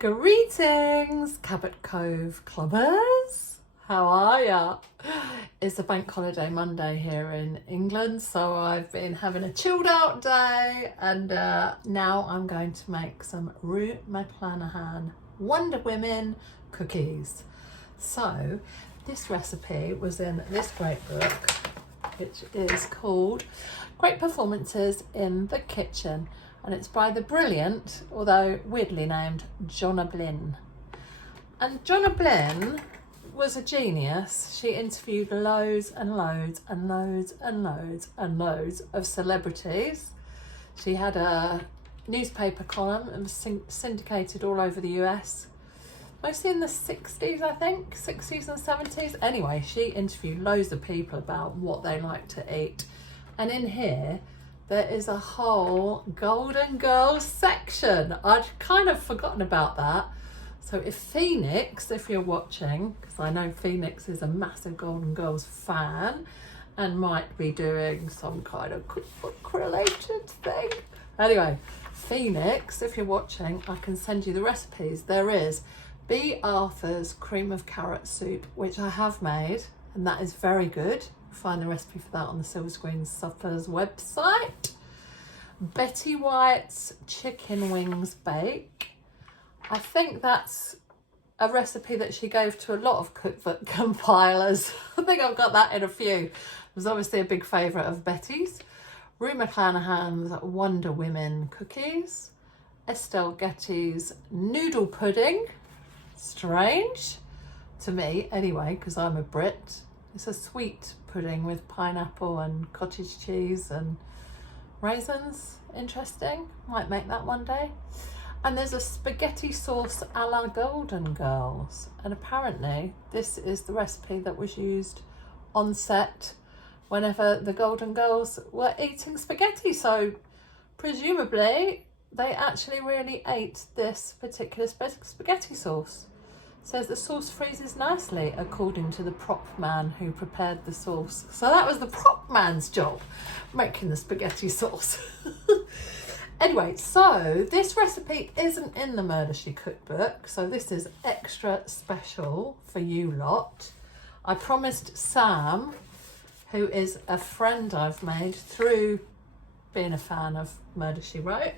Greetings, Cabot Cove Clubbers. How are ya? It's a bank holiday Monday here in England, so I've been having a chilled out day, and now I'm going to make some Rue McClanahan Wonder Women cookies. So this recipe was in this great book, which is called Great Performances in the Kitchen, and it's by the brilliant, although weirdly named, Jonna Blynn. And Jonna Blynn was a genius. She interviewed loads and loads and loads and loads and loads of celebrities. She had a newspaper column and was syndicated all over the US, mostly in the 60s, I think, 60s and 70s. Anyway, she interviewed loads of people about what they like to eat. And in here, there is a whole Golden Girls section. I'd kind of forgotten about that. So if Phoenix, if you're watching, because I know Phoenix is a massive Golden Girls fan and might be doing some kind of cookbook related thing. Anyway, Phoenix, if you're watching, I can send you the recipes. There is B. Arthur's cream of carrot soup, which I have made, and that is very good. Find the recipe for that on the Silver Screen Suppers website. Betty White's chicken wings bake. I think that's a recipe that she gave to a lot of cookbook compilers. I think I've got that in a few. It was obviously a big favourite of Betty's. Rue McClanahan's Wonder Women cookies. Estelle Getty's noodle pudding. Strange to me anyway, because I'm a Brit. It's a sweet pudding with pineapple and cottage cheese and raisins. Interesting. Might make that one day. And there's a spaghetti sauce a la Golden Girls. And apparently this is the recipe that was used on set whenever the Golden Girls were eating spaghetti. So presumably they actually really ate this particular spaghetti sauce. It says the sauce freezes nicely according to the prop man who prepared the sauce. So that was the prop man's job, making the spaghetti sauce. Anyway, so this recipe isn't in the Murder She cookbook, so this is extra special for you lot. I promised Sam, who is a friend I've made through being a fan of Murder She Wrote,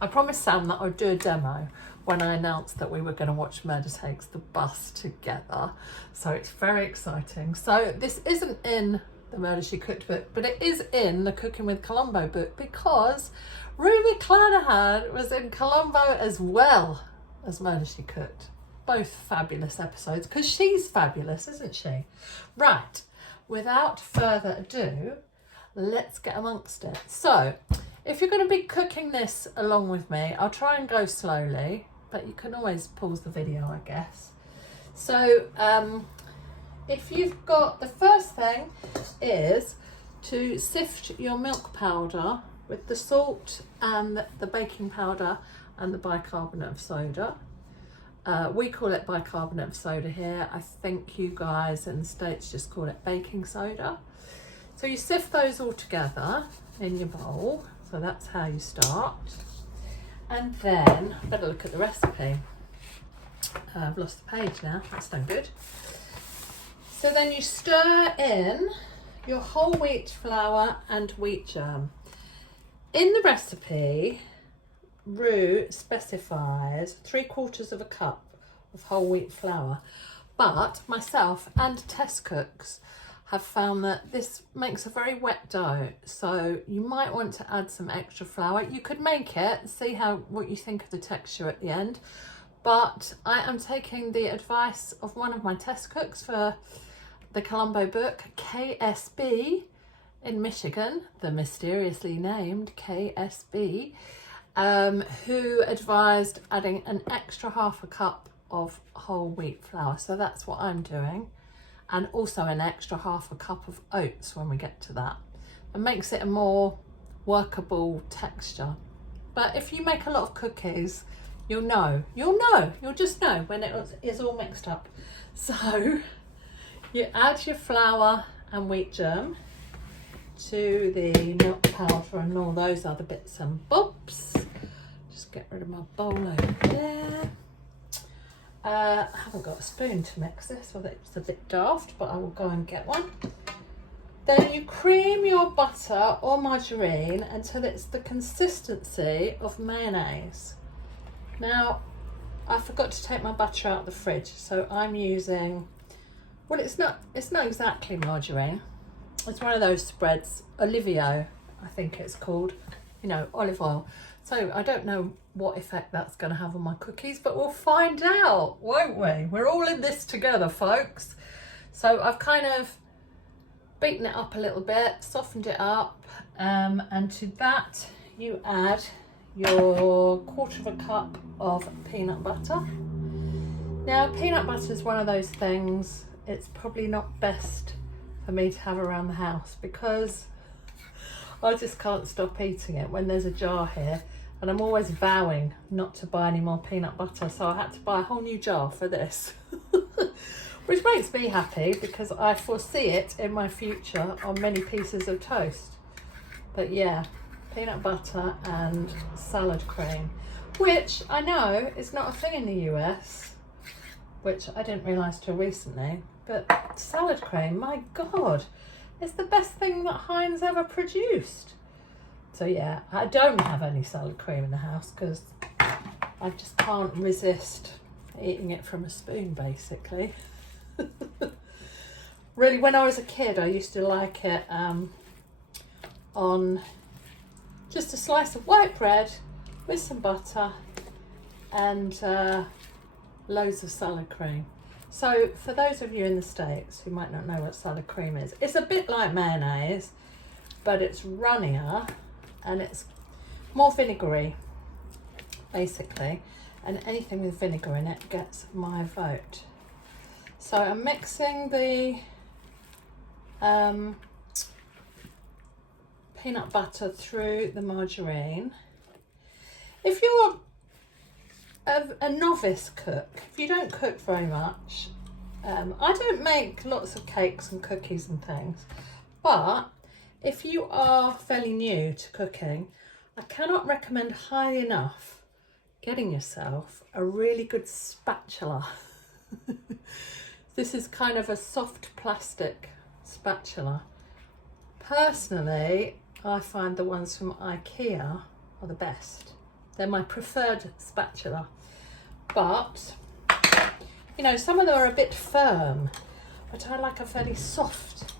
I promised Sam that I'd do a demo when I announced that we were going to watch Murder Takes the Bus together. So it's very exciting. So this isn't in the Murder She Cooked book, but it is in the Cooking with Columbo book, because Rue McClanahan was in Columbo as well as Murder She Cooked. Both fabulous episodes, because she's fabulous, isn't she? Right, without further ado, let's get amongst it. So if you're going to be cooking this along with me, I'll try and go slowly, but you can always pause the video, I guess. So if you've got, the first thing is to sift your milk powder with the salt and the baking powder and the bicarbonate of soda. We call it bicarbonate of soda here. I think you guys in the States just call it baking soda. So you sift those all together in your bowl. So that's how you start. And then, I better look at the recipe. I've lost the page now, that's no good. So then you stir in your whole wheat flour and wheat germ. In the recipe, Rue specifies 3/4 cup of whole wheat flour, but myself and test cooks have found that this makes a very wet dough, so you might want to add some extra flour. You could make it, see what you think of the texture at the end, but I am taking the advice of one of my test cooks for the Columbo book, KSB in Michigan, the mysteriously named KSB, who advised adding an extra 1/2 cup of whole wheat flour. So that's what I'm doing. And also an extra 1/2 cup of oats when we get to that. It makes it a more workable texture. But if you make a lot of cookies, you'll just know when it is all mixed up. So you add your flour and wheat germ to the milk powder and all those other bits and bobs. Just get rid of my bowl over there. I haven't got a spoon to mix this, so it's a bit daft, but I will go and get one. Then you cream your butter or margarine until it's the consistency of mayonnaise. Now, I forgot to take my butter out of the fridge, so I'm using, well, it's not exactly margarine. It's one of those spreads, Olivio, I think it's called, you know, olive oil. So I don't know what effect that's going to have on my cookies, but we'll find out, won't we? We're all in this together, folks. So I've kind of beaten it up a little bit, softened it up, and to that you add your 1/4 cup of peanut butter. Now, peanut butter is one of those things, it's probably not best for me to have around the house because I just can't stop eating it when there's a jar here, and I'm always vowing not to buy any more peanut butter, so I had to buy a whole new jar for this. Which makes me happy because I foresee it in my future on many pieces of toast. But yeah, peanut butter and salad cream, which I know is not a thing in the US, which I didn't realise till recently, but salad cream, my God, it's the best thing that Heinz ever produced. So yeah, I don't have any salad cream in the house because I just can't resist eating it from a spoon, basically. Really, when I was a kid, I used to like it on just a slice of white bread with some butter and loads of salad cream. So for those of you in the States who might not know what salad cream is, it's a bit like mayonnaise, but it's runnier and it's more vinegary, basically, and anything with vinegar in it gets my vote. So I'm mixing the peanut butter through the margarine. If you're a novice cook, if you don't cook very much, I don't make lots of cakes and cookies and things, but if you are fairly new to cooking, I cannot recommend highly enough getting yourself a really good spatula. This is kind of a soft plastic spatula. Personally, I find the ones from IKEA are the best. They're my preferred spatula. But, you know, some of them are a bit firm, but I like a fairly soft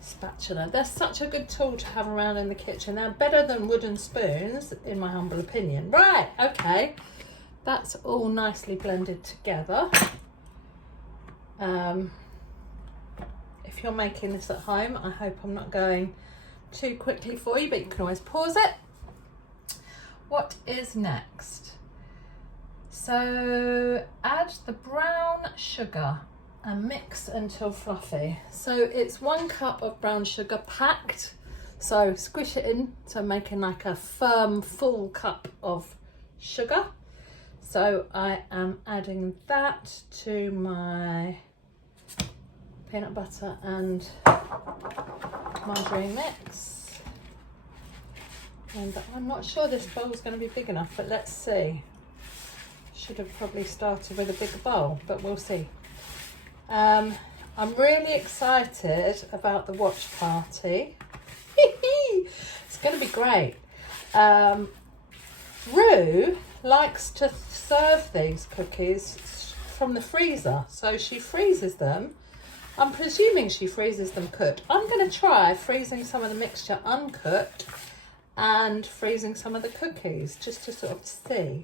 spatula. They're such a good tool to have around in the kitchen. They're better than wooden spoons, in my humble opinion. Right, okay. That's all nicely blended together. If you're making this at home, I hope I'm not going too quickly for you, but you can always pause it. What is next? So add the brown sugar and mix until fluffy. So it's 1 cup of brown sugar packed. So squish it in, so I'm making like a firm full cup of sugar. So I am adding that to my peanut butter and margarine mix. And I'm not sure this bowl is going to be big enough, but let's see. Should have probably started with a bigger bowl, but we'll see. I'm really excited about the watch party. It's going to be great. Rue likes to serve these cookies from the freezer, so she freezes them. I'm presuming she freezes them cooked. I'm going to try freezing some of the mixture uncooked and freezing some of the cookies just to sort of see.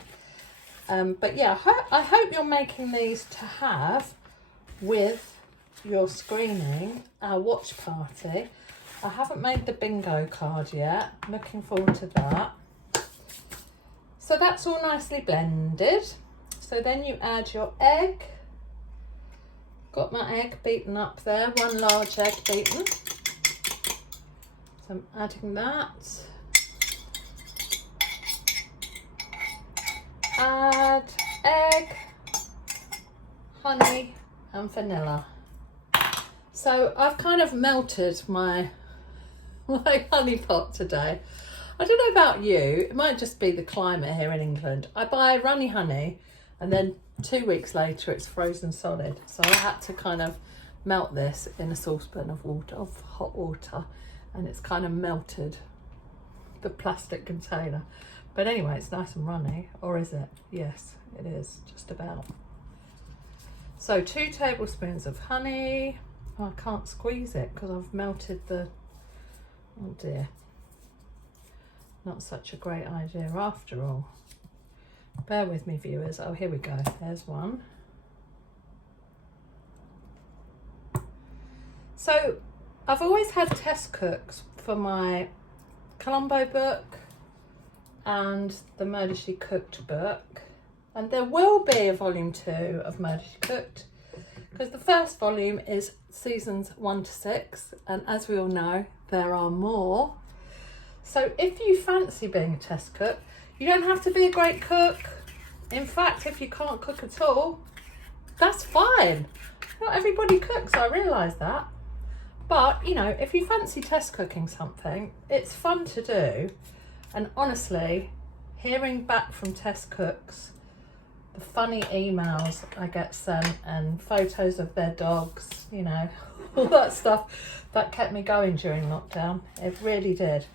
But yeah, I hope you're making these to have with your screening, our watch party. I haven't made the bingo card yet. I'm looking forward to that. So that's all nicely blended. So then you add your egg. Got my egg beaten up there, 1 large egg beaten. So I'm adding that. Add egg, honey and vanilla. So I've kind of melted my honey pot today. I don't know about you, it might just be the climate here in England. I buy runny honey and then 2 weeks later it's frozen solid. So I had to kind of melt this in a saucepan of water, of hot water, and it's kind of melted the plastic container. But anyway, it's nice and runny, or is it? Yes, it is, just about. So 2 tablespoons of honey. Oh, I can't squeeze it because I've melted the, oh dear. Not such a great idea after all. Bear with me, viewers. Oh, here we go. There's one. So I've always had test cooks for my Columbo book and the Murder She Cooked book, and there will be a volume 2 of Murder She Cooked, because the first volume is seasons 1 to 6, and as we all know, there are more. So if you fancy being a test cook, you don't have to be a great cook. In fact, if you can't cook at all, that's fine. Not everybody cooks, I realise that. But, you know, if you fancy test cooking something, it's fun to do. And honestly, hearing back from test cooks, the funny emails I get sent and photos of their dogs, you know, all that stuff, that kept me going during lockdown. It really did.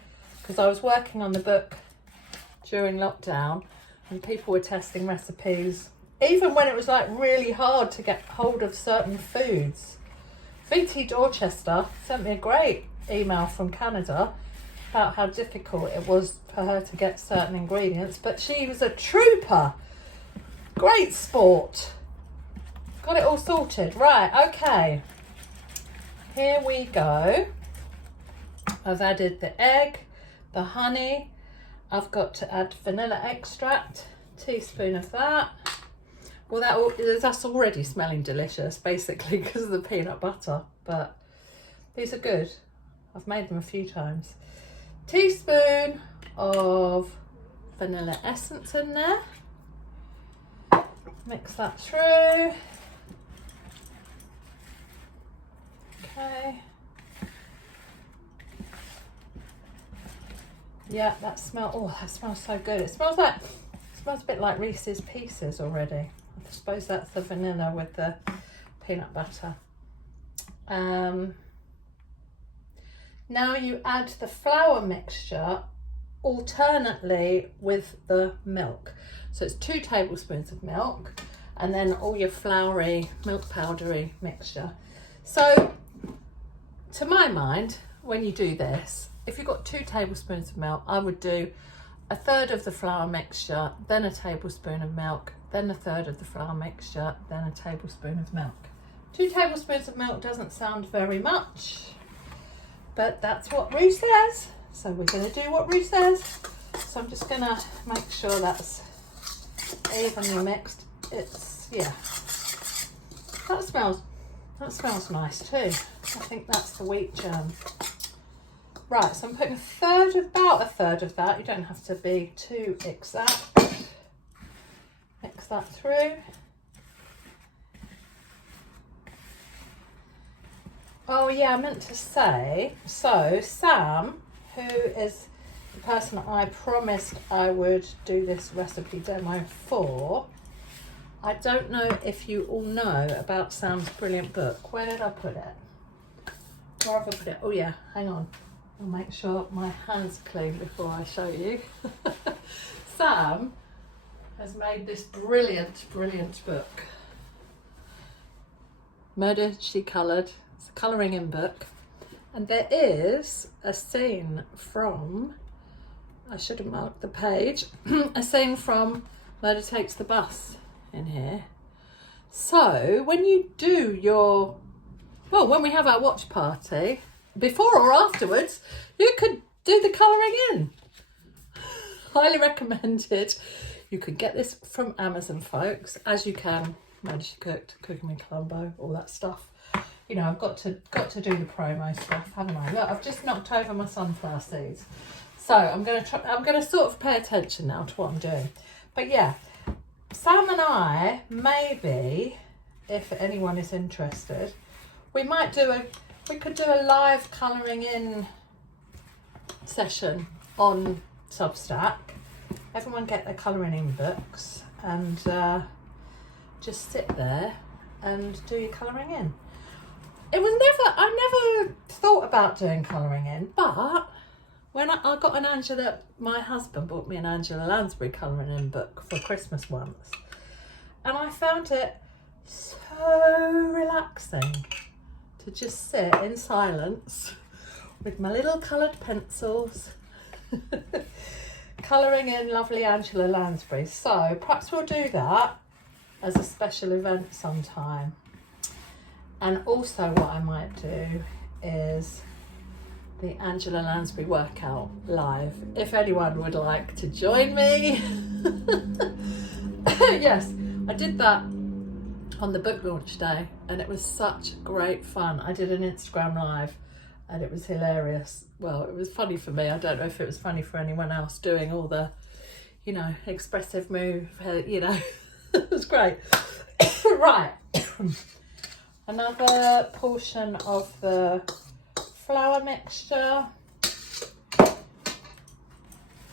Because I was working on the book during lockdown and people were testing recipes, even when it was like really hard to get hold of certain foods. VT Dorchester sent me a great email from Canada about how difficult it was for her to get certain ingredients, but she was a trooper. Great sport. Got it all sorted. Right, okay. Here we go. I've added the egg, the honey. I've got to add vanilla extract, teaspoon of that. Well, that's already smelling delicious, basically, because of the peanut butter. But these are good. I've made them a few times. Teaspoon of vanilla essence in there. Mix that through. Okay. Yeah, that smells so good. It smells a bit like Reese's Pieces already. I suppose that's the vanilla with the peanut butter. Now you add the flour mixture alternately with the milk. So it's 2 tablespoons of milk and then all your floury, milk powdery mixture. So to my mind, when you do this, if you've got 2 tablespoons of milk, I would do 1/3 of the flour mixture, then a tablespoon of milk, then 1/3 of the flour mixture, then a tablespoon of milk. 2 tablespoons of milk doesn't sound very much, but that's what Rue says. So we're going to do what Rue says. So I'm just going to make sure that's evenly mixed. It's, yeah, that smells nice too. I think that's the wheat germ. Right, so I'm putting about a third of that. You don't have to be too exact. Mix that through. Oh yeah, I meant to say, so Sam, who is the person I promised I would do this recipe demo for, I don't know if you all know about Sam's brilliant book. Where did I put it? Where have I put it? Oh yeah, hang on. I'll make sure my hand's clean before I show you. Sam has made this brilliant book. Murder She Coloured. It's a colouring in book. And there is a scene from, I should have marked the page, a scene from Murder Takes the Bus in here. So when you do your, well, when we have our watch party, before or afterwards, you could do the colouring in. Highly recommended. You can get this from Amazon, folks, as you can Murder She Cooked, Cooking with Columbo, all that stuff. You know, I've got to do the promo stuff, haven't I? Look, I've just knocked over my sunflower seeds. So I'm gonna sort of pay attention now to what I'm doing. But yeah, Sam and I, maybe, if anyone is interested, we could do a live colouring in session on Substack. Everyone get their colouring in books, and just sit there and do your colouring in. I never thought about doing colouring in, but when I got my husband bought me an Angela Lansbury colouring in book for Christmas once, and I found it so relaxing to just sit in silence with my little coloured pencils colouring in lovely Angela Lansbury. So perhaps we'll do that as a special event sometime. And also what I might do is the Angela Lansbury workout live, if anyone would like to join me. Yes, I did that on the book launch day and it was such great fun. I did an Instagram live and it was hilarious. Well, it was funny for me. I don't know if it was funny for anyone else, doing all the, you know, expressive move, you know. It was great. Right. Another portion of the flour mixture.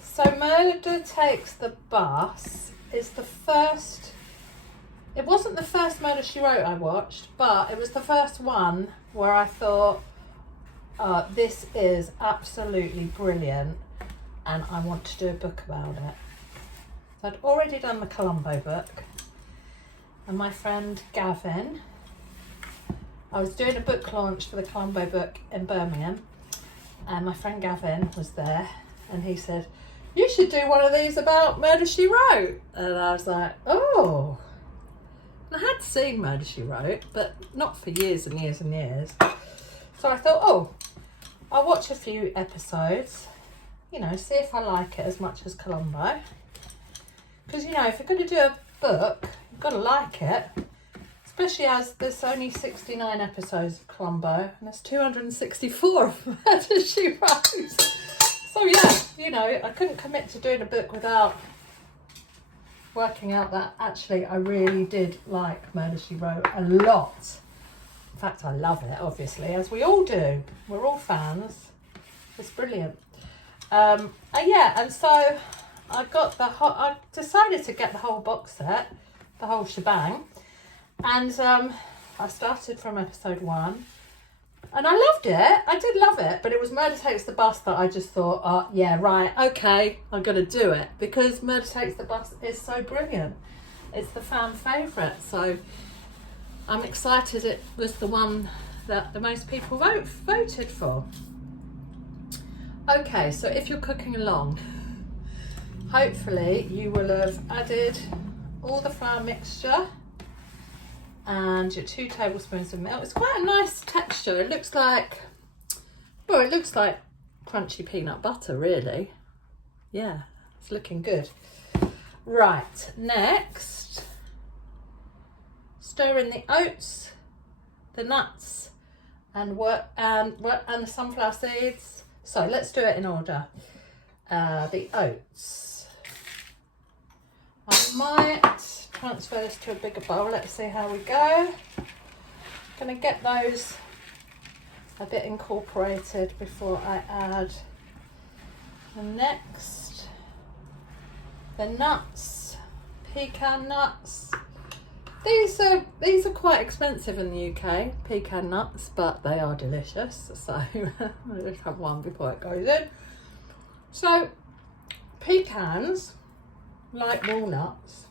So Murder Takes the Bus is the first, it wasn't the first Murder, She Wrote I watched, but it was the first one where I thought, this is absolutely brilliant and I want to do a book about it. So I'd already done the Columbo book, and my friend Gavin, I was doing a book launch for the Columbo book in Birmingham, and my friend Gavin was there and he said, you should do one of these about Murder, She Wrote. And I was like, oh. I had seen Murder, She Wrote, but not for years and years and years. So I thought, oh, I'll watch a few episodes, you know, see if I like it as much as Columbo. Because, you know, if you're going to do a book, you've got to like it. Especially as there's only 69 episodes of Columbo and there's 264 of Murder, She Wrote. So yeah, you know, I couldn't commit to doing a book without working out that actually I really did like Murder, She Wrote a lot. In fact, I love it, obviously, as we all do. We're all fans. It's brilliant. Yeah, and so I decided to get the whole box set, the whole shebang. And I started from episode 1 and I loved it. I did love it, but it was Murder Takes the Bus that I just thought, oh, yeah, right, okay, I'm going to do it, because Murder Takes the Bus is so brilliant. It's the fan favourite, so I'm excited it was the one that the most people voted for. Okay, so if you're cooking along, hopefully you will have added all the flour mixture and your 2 tablespoons of milk. It's quite a nice texture. It looks like, well, it looks like crunchy peanut butter, really. Yeah, it's looking good. Right, next, stir in the oats, the nuts, and the sunflower seeds. So let's do it in order. The oats. I might transfer this to a bigger bowl. Let's see how we go. Gonna get those a bit incorporated before I add the next. The nuts, pecan nuts. These are quite expensive in the UK, pecan nuts, but they are delicious. So I'll just have one before it goes in. So pecans, like walnuts.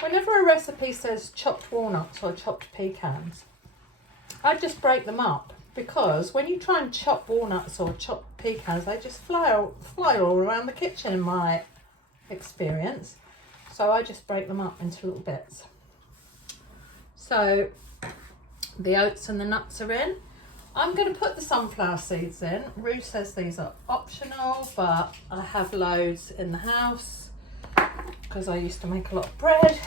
Whenever a recipe says chopped walnuts or chopped pecans, I just break them up, because when you try and chop walnuts or chop pecans, they just fly all around the kitchen in my experience. So I just break them up into little bits. So the oats and the nuts are in. I'm going to put the sunflower seeds in. Rue says these are optional, but I have loads in the house because I used to make a lot of bread.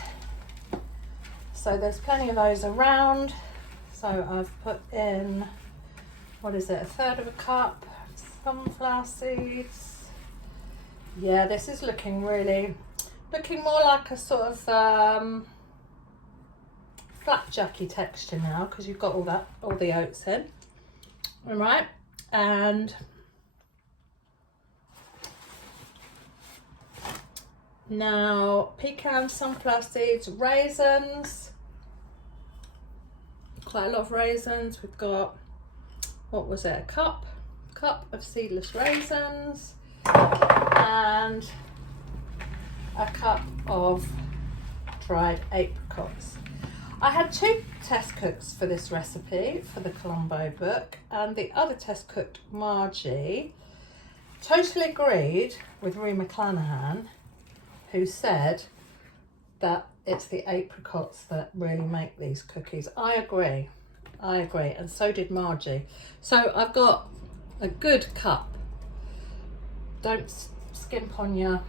So there's plenty of those around. So I've put in, what is it, 1/3 of a cup sunflower seeds. Yeah, this is looking more like a sort of flapjacky texture now, because you've got all the oats in. All right, and Now, pecans, sunflower seeds, raisins. Quite a lot of raisins. We've got, what was it, a cup of seedless raisins and a cup of dried apricots. I had 2 test cooks for this recipe for the Columbo book, and the other test cook, Margie, totally agreed with Rue McClanahan, who said that it's the apricots that really make these cookies. I agree, and so did Margie. So I've got a good cup. Don't skimp on your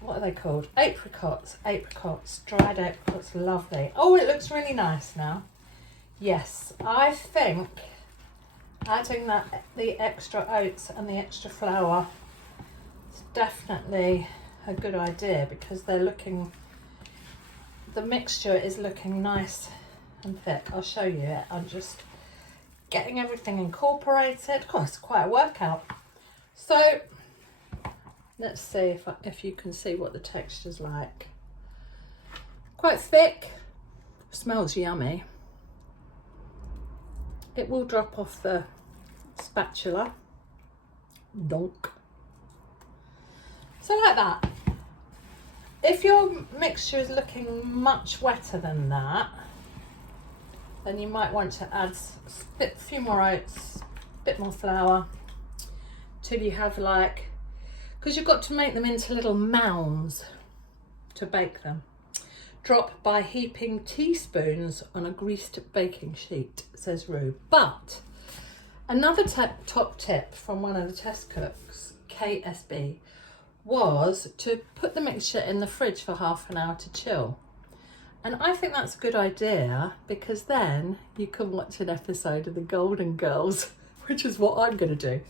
what are they called? Apricots, dried apricots, lovely. Oh, it looks really nice now. Yes, I think adding the extra oats and the extra flour is definitely a good idea, because the mixture is looking nice and thick. I'll show you it. I'm just getting everything incorporated. Oh, it's quite a workout. So let's see if you can see what the texture's like. Quite thick, smells yummy. It will drop off the spatula. Donk. So like that. If your mixture is looking much wetter than that, then you might want to add a few more oats, a bit more flour, till you have like, because you've got to make them into little mounds to bake them. Drop by heaping teaspoons on a greased baking sheet, says Rue. But another top tip from one of the test cooks, KSB, was to put the mixture in the fridge for half an hour to chill. And I think that's a good idea, because then you can watch an episode of the Golden Girls, which is what I'm going to do.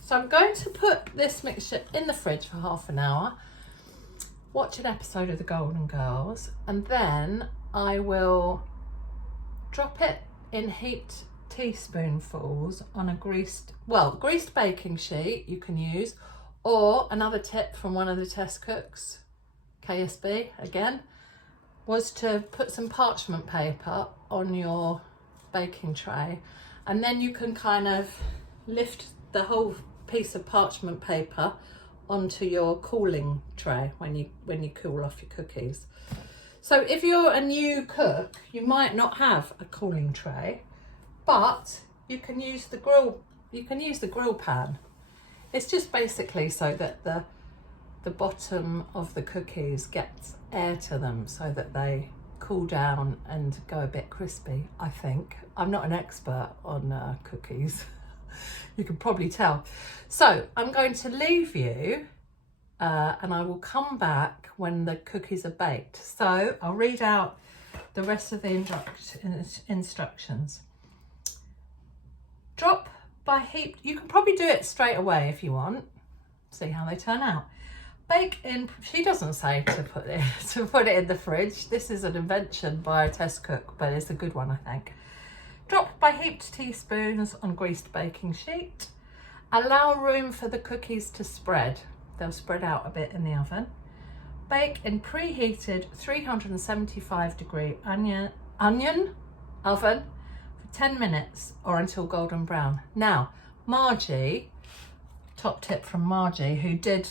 So I'm going to put this mixture in the fridge for half an hour, watch an episode of the Golden Girls, and then I will drop it in heaped teaspoonfuls on a greased baking sheet you can use, or another tip from one of the test cooks, KSB again, was to put some parchment paper on your baking tray, and then you can kind of lift the whole piece of parchment paper onto your cooling tray when you cool off your cookies. So if you're a new cook, you might not have a cooling tray, but you can use the grill pan. It's just basically so that the bottom of the cookies gets air to them, so that they cool down and go a bit crispy, I think. I'm not an expert on cookies. You can probably tell. So I'm going to leave you and I will come back when the cookies are baked. So I'll read out the rest of the instructions. Drop by heaped, you can probably do it straight away if you want. See how they turn out. Bake in, she doesn't say to put it in the fridge. This is an invention by a test cook, but it's a good one, I think. Drop by heaped teaspoons on greased baking sheet. Allow room for the cookies to spread. They'll spread out a bit in the oven. Bake in preheated 375 degree onion oven for 10 minutes or until golden brown. Now, Margie, top tip from Margie, who did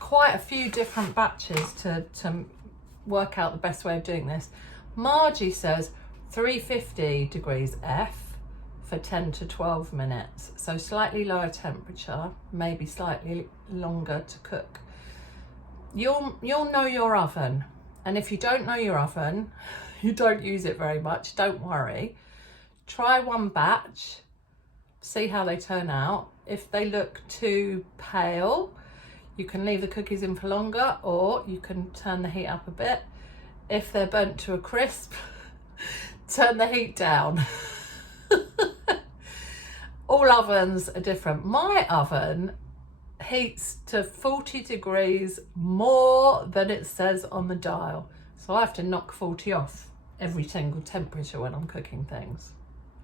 quite a few different batches to work out the best way of doing this. Margie says 350 degrees F for 10 to 12 minutes. So slightly lower temperature, maybe slightly longer to cook. You'll know your oven. And if you don't know your oven, you don't use it very much, don't worry. Try one batch, see how they turn out. If they look too pale, you can leave the cookies in for longer, or you can turn the heat up a bit. If they're burnt to a crisp, turn the heat down. All ovens are different. My oven heats to 40 degrees more than it says on the dial. So I have to knock 40 off every single temperature when I'm cooking things.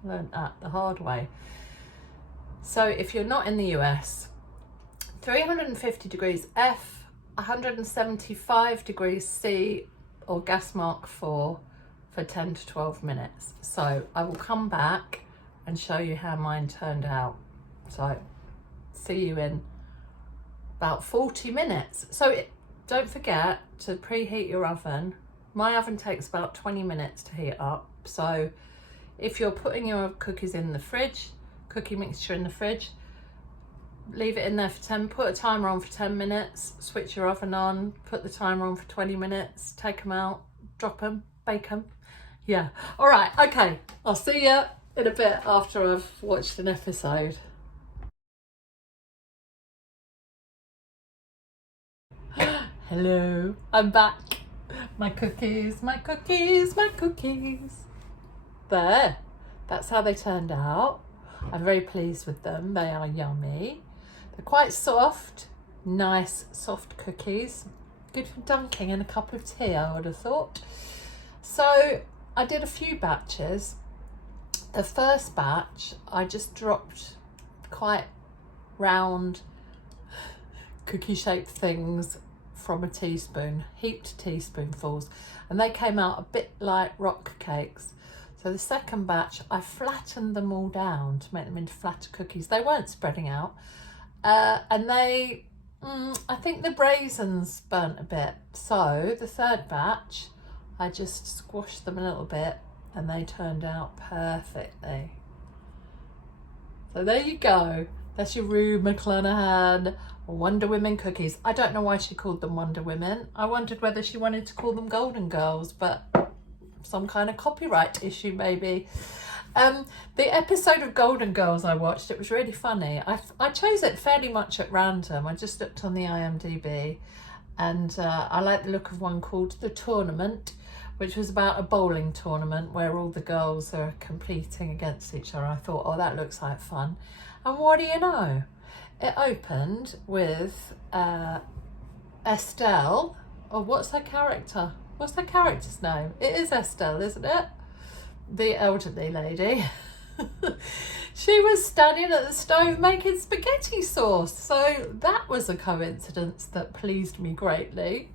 Learned that the hard way. So if you're not in the US, 350 degrees F, 175 degrees C or gas mark 4 for 10 to 12 minutes. So I will come back and show you how mine turned out. So see you in about 40 minutes. So don't forget to preheat your oven. My oven takes about 20 minutes to heat up. So if you're putting your cookies in the fridge, cookie mixture in the fridge, leave it in there for 10, put a timer on for 10 minutes, switch your oven on, put the timer on for 20 minutes, take them out, drop them, bake them. Yeah. All right. Okay. I'll see you in a bit after I've watched an episode. Hello. I'm back. My cookies, my cookies, my cookies. There. That's how they turned out. I'm very pleased with them. They are yummy. They're quite soft, nice, soft cookies. Good for dunking in a cup of tea, I would have thought. So I did a few batches. The first batch, I just dropped quite round cookie-shaped things from a teaspoon, heaped teaspoonfuls, and they came out a bit like rock cakes. So the second batch, I flattened them all down to make them into flatter cookies. They weren't spreading out. And they, I think the raisins burnt a bit. So the third batch, I just squashed them a little bit and they turned out perfectly. So there you go. That's your Rue McClanahan Wonder Women cookies. I don't know why she called them Wonder Women. I wondered whether she wanted to call them Golden Girls, but some kind of copyright issue maybe. The episode of Golden Girls I watched, it was really funny. I chose it fairly much at random. I just looked on the IMDb and I like the look of one called The Tournament, which was about a bowling tournament where all the girls are competing against each other. I thought, oh, that looks like fun. And what do you know? It opened with Estelle, or what's her character? What's her character's name? It is Estelle, isn't it? The elderly lady. She was standing at the stove making spaghetti sauce. So that was a coincidence that pleased me greatly.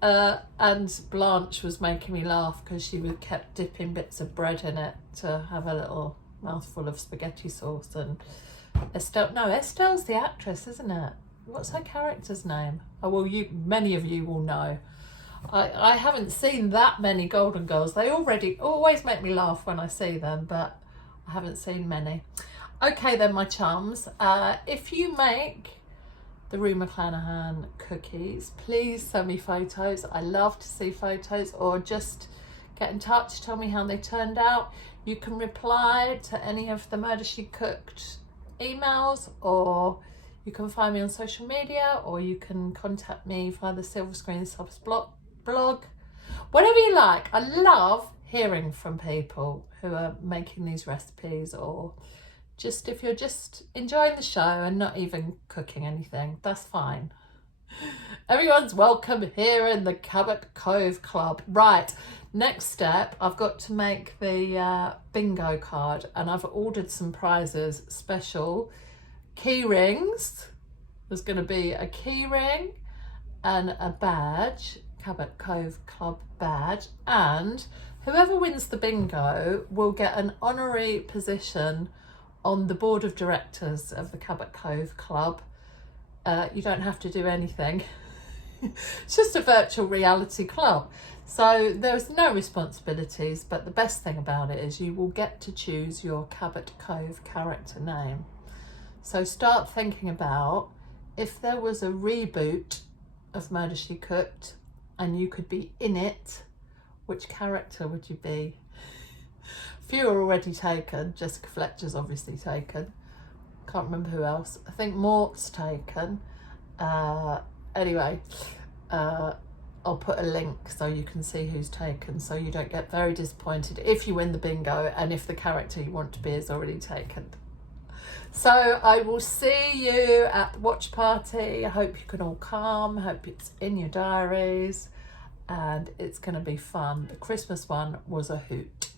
And Blanche was making me laugh because she kept dipping bits of bread in it to have a little mouthful of spaghetti sauce. And Estelle's the actress, isn't it? What's her character's name? Oh, well, many of you will know. I haven't seen that many Golden Girls. They always make me laugh when I see them, but I haven't seen many. Okay then, my chums. If you make the Rue McClanahan cookies, please send me photos. I love to see photos, or just get in touch, tell me how they turned out. You can reply to any of the Murder She Cooked emails, or you can find me on social media, or you can contact me via the Silver Screen Subs blog, whatever you like. I love hearing from people who are making these recipes, or just if you're just enjoying the show and not even cooking anything, that's fine. Everyone's welcome here in the Cabot Cove Club. Right, next step, I've got to make the bingo card, and I've ordered some prizes, special key rings. There's going to be a key ring and a badge, Cabot Cove Club badge, and whoever wins the bingo will get an honorary position on the board of directors of the Cabot Cove Club. You don't have to do anything. It's just a virtual reality club. So there's no responsibilities, but the best thing about it is you will get to choose your Cabot Cove character name. So start thinking about, if there was a reboot of Murder She Cooked and you could be in it, which character would you be? A few are already taken. Jessica Fletcher's obviously taken. Can't remember who else. I think Mort's taken. Anyway, I'll put a link so you can see who's taken, so you don't get very disappointed if you win the bingo and if the character you want to be is already taken. So I will see you at the watch party. I hope you can all come. I hope it's in your diaries and it's going to be fun. The Christmas one was a hoot.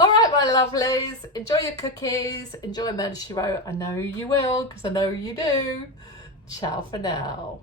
All right, my lovelies, enjoy your cookies, enjoy Murder, She Wrote. I know you will, because I know you do. Ciao for now.